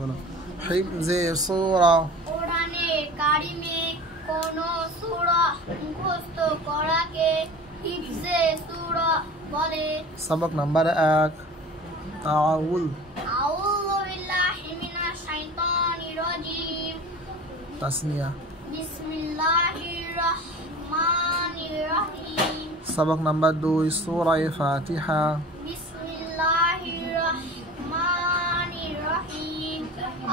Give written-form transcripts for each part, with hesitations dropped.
बोलो हिफ्ज़े सूरा কোরআনে কারিমে কোন সূরা মুখস্থ করাকে হিফজে সূরা বলে। सबक नंबर 1 ताउल আউযু বিল্লাহি মিনাশ শাইতানির রাজিম। तस्निया বিসমিল্লাহির রহমানির রহিম। सबक नंबर 2 सूरा फातिहा বিসমিল্লাহির রহমানির রহিম।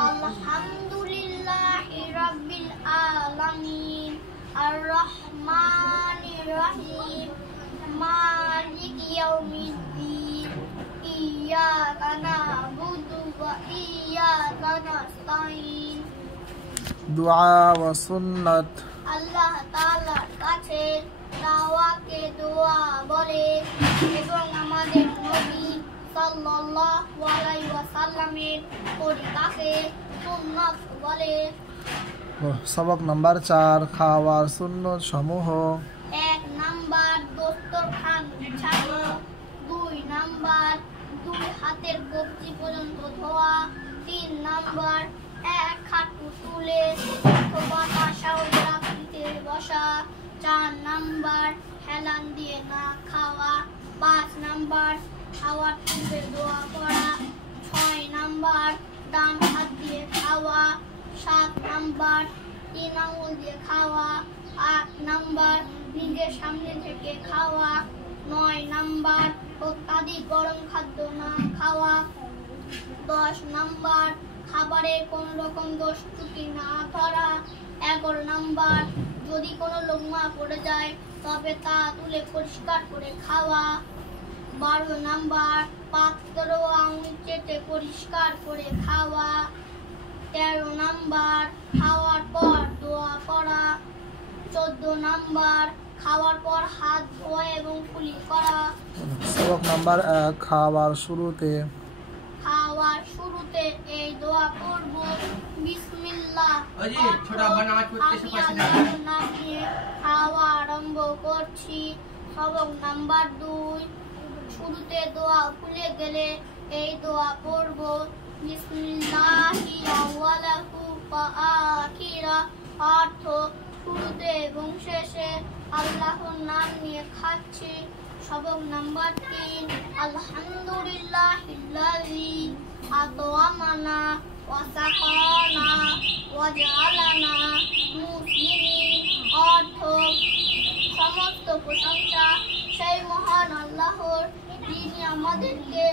আলহামদুলিল্লাহি রাব্বিল আলামিন আর রহমানির রহিম মালিকি ইয়াউমিদ্দিন ইয়্যাকা না'বুদু ওয়া ইয়্যাকা নাস্তাঈন। दुआ व सुन्नत আল্লাহ তাআলার কাছে দাওয়াকে দোয়া বলে এবং আমাদের নবী সাল্লাল্লাহু আলাইহি ওয়াসাল্লামের তরিকাকে সুন্নাত বলে। सबक नंबर 4 खावार सुन्नत समूह 1 নাম্বার দস্তরখান বিছানো, 2 নাম্বার 2 হাতের কবজি পর্যন্ত ধোয়া, 3 নাম্বার 1 হাঁটু তুলে অথবা তাশাহুদের আকৃতিতে বসা, 4 নাম্বার হেলান দিয়ে না খাওয়া, 5 নাম্বার খাওয়ার পূর্বে দোয়া পড়া, 6 নাম্বার ডান হাত দিয়ে খাওয়া, 7 নাম্বার 3 আঙুল দিয়ে খাওয়া, 8 নাম্বার নিজের সামনে থেকে খাওয়া, 9 নাম্বার অত্যাধিক গরম খাদ্য না খাওয়া, 10 নাম্বার খাবারের কোন রকম দোষ ত্রুটি না ধরা, 11 নাম্বার যদি কোনো লোকমা পড়ে যায় তবে তা তুলে পরিষ্কার করে খাওয়া, 12 নাম্বার পাত্র আঙুল চেটে পরিষ্কার করে খাওয়া, 13 নাম্বার খাওয়ার পর দোয়া করা, 14 নাম্বার খাওয়ার পর হাত ধোয়া এবং কুলি করা। सबक नंबर 1 खावार शुरूते খাওয়ার শুরুতে এই দোয়া করব, বিসমিল্লাহ আল্লাহর নাম নিয়ে খাওয়া আরম্ভ করছি। সবক নাম্বার 2 শুরুতে দোয়া ভুলে গেলে এই দোয়া পড়ব, বিসমিল্লাহি আউয়ালাহু ওয়া আখিরা, অর্থ শুরুতে এবং শেষে আল্লাহর নাম নিয়ে খাচ্ছি। সবক নাম্বার 3 আলহামদুলিল্লাহিল্লাযী আত'আমানা ওয়া সাকানা ওয়া জাআলানা মুসলিমিন, অর্থ সমস্ত প্রশংসা সেই মহান আল্লাহর যিনি আমাদেরকে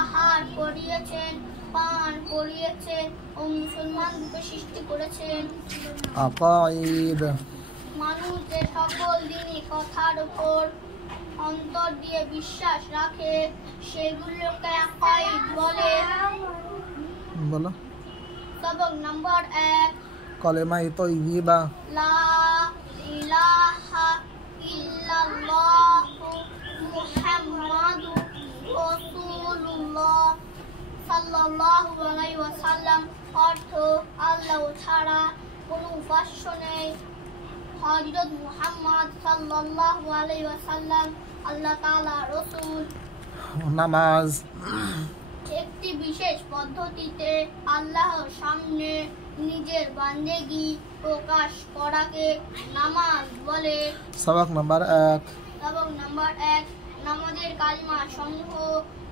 আহার করিয়েছেন, পান করিয়েছেন ও মুসলমান রূপে সৃষ্টি করেছেন। अकाईद মানুষ যে সকল দিনই কথার উপর অন্তর দিয়ে বিশ্বাস রাখে সেগুলোকে আকাইদ বলে। बोलो সবক নাম্বার 1 कलेमा तय्यिबा লা ইলাহা ইল্লাল্লাহু মুহাম্মাদুর রাসূলুল্লাহ সাল্লাল্লাহু আলাইহি ওয়াসাল্লাম, অর্থ আল্লাহ ছাড়া কোনো উপাস্য নেই। হযরত মুহাম্মদ সাল্লাল্লাহু আলাইহি ওয়াসাল্লাম আল্লাহ তাআলার রাসূল। नमाज একটি বিশেষ পদ্ধতিতে আল্লাহর সামনে নিজের বান্দেগি প্রকাশ করাকে নামাজ বলে। सबक नंबर 1 এবং নাম্বার 1 নামাজের কালিমা সমূহ,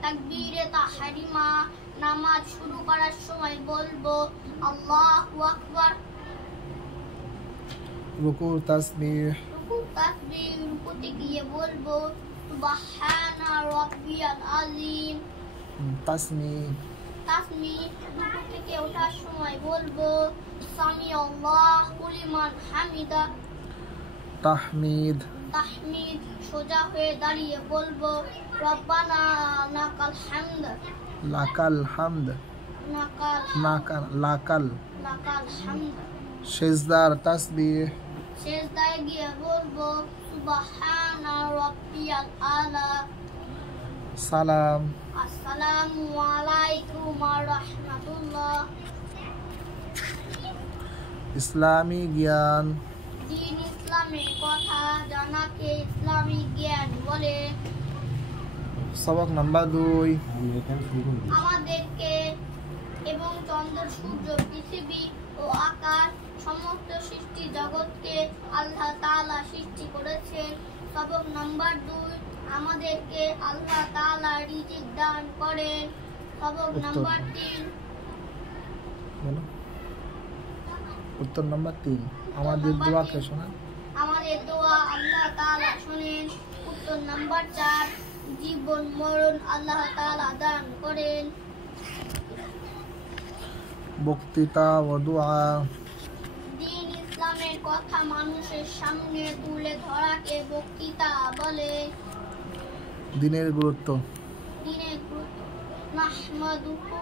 তাকবীরে তাহরিমা, নামাজ শুরু করার সময় বলবো আল্লাহু আকবার, रुकू तस्बीह রুকু তাকবীর, রুকুতে গিয়ে বলবো সুবহানা রাব্বিয়াল আযীম, तस्मीह তাসমিহ, রুকু থেকে ওঠার সময় বলবো সামি আল্লাহু লিমান হামিদা, तहमीद তাহমিদ, সোজা হয়ে দাঁড়িয়ে বলবো রব্বানা লাকাল হামদ, लाकल हम्द লাকাল लाकल হামদ, शेजदार तस्बीह সেজদায় গিয়ে বলবো সুবহানা রাব্বিয়াল আলা। सलाम আসসালামু আলাইকুম ওয়া রাহমাতুল্লাহ। इस्लामी ज्ञान দ্বীন ইসলামের কথা জানাকে ইসলামী জ্ঞান বলে। सबक नंबर 2 আমাদেরকে এবং চন্দ্র সূর্য পৃথিবী ও আকাশ সমস্ত সৃষ্টি জগৎকে আল্লাহ তাআলা সৃষ্টি করেছেন। সবক নাম্বার 2, আমাদেরকে আল্লাহ তাআলা রিজিক দান করেন। সবক নাম্বার 3, উত্তর নাম্বার 3, আমাদের দোয়া কে শোনেন? আমাদের দোয়া আল্লাহ তাআলা শুনেন। উত্তর নাম্বার 4, জীবন মরণ আল্লাহ তাআলা দান করেন। বক্তৃতা ও দোয়া। দ্বীন ইসলামের কথা মানুষের সামনে তুলে ধরাকে বক্তৃতা বলে। দিনের গুরুত্ব। দ্বীনের গুরুত্ব নাহমাদুহু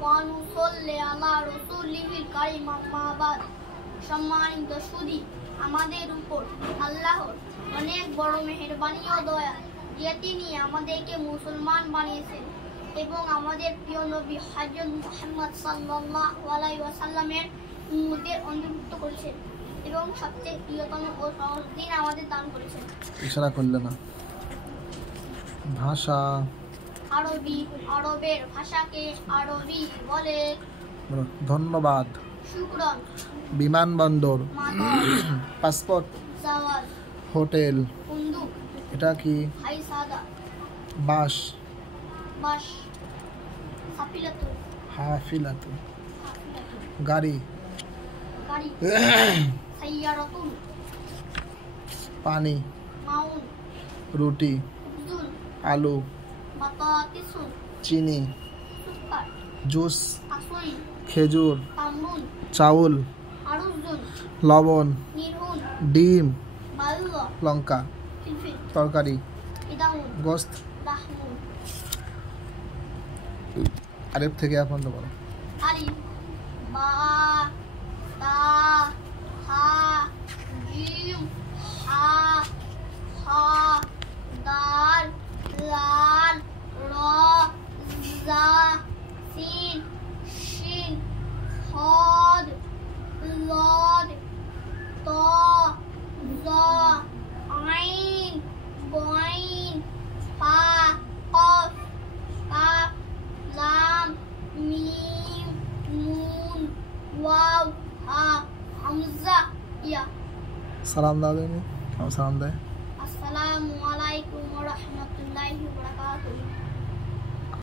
ওয়া নুসাল্লি আলা রাসূলিহিল কারীম আম্মা বাদ। সম্মানিত সুধী, আমাদের উপর আল্লাহর অনেক বড় মেহেরবানি ও দয়া যে তিনি আমাদেরকে মুসলমান বানিয়েছেন এবং আমাদের প্রিয় নবী হযরত মুহাম্মদ সাল্লাল্লাহু আলাইহি ওয়াসাল্লামের উম্মতের অন্তর্ভুক্ত করেছেন এবং সবচেয়ে প্রিয়তম ও সহজ দিন আমাদের দান করেছেন। ইশারা করলে না। ভাষা। আরবি, আরবের ভাষাকে আরবি বলে। ধন্যবাদ। শুকরান। বিমানবন্দর। মাতার। পাসপোর্ট। জাওয়াজ। হোটেল। বন্দুক। এটা কি? হাইসাদা। বাস। বাস। সাফিলাতু। হাফিলাতু। গাড়ি। গাড়ি। সাইয়ারাতুন। পানি। মাউন। রুটি। খুবজুন। আলু। বাতাতিসুন। চিনি। সুকার। জুস। আসুইন। খেজুর। তামরুন। চাউল। আরুজুন। লবণ। নিরহুন। ডিম। বালুয়া। লঙ্কা। ফিলফিল। তরকারি। ইদাউন। গোস্ত। লাহমুন। আরেব থেকে এখন তো বলো। আলিফ, বা, তা, হা, জিম, হা, হা, দাল, লাল, র, জা, সিন, শিন, হদ, লদ, ত, জ, আইন, গইন, ফা, কফ, কাফ, লাম, মিম, নুন, ওয়াও, হা, হামজা, ইয়া। সালাম দাও দেনি। সালাম দেয়। আসসালামু আলাইকুম ওয়া রাহমাতুল্লাহি ওয়া বারাকাতুহু।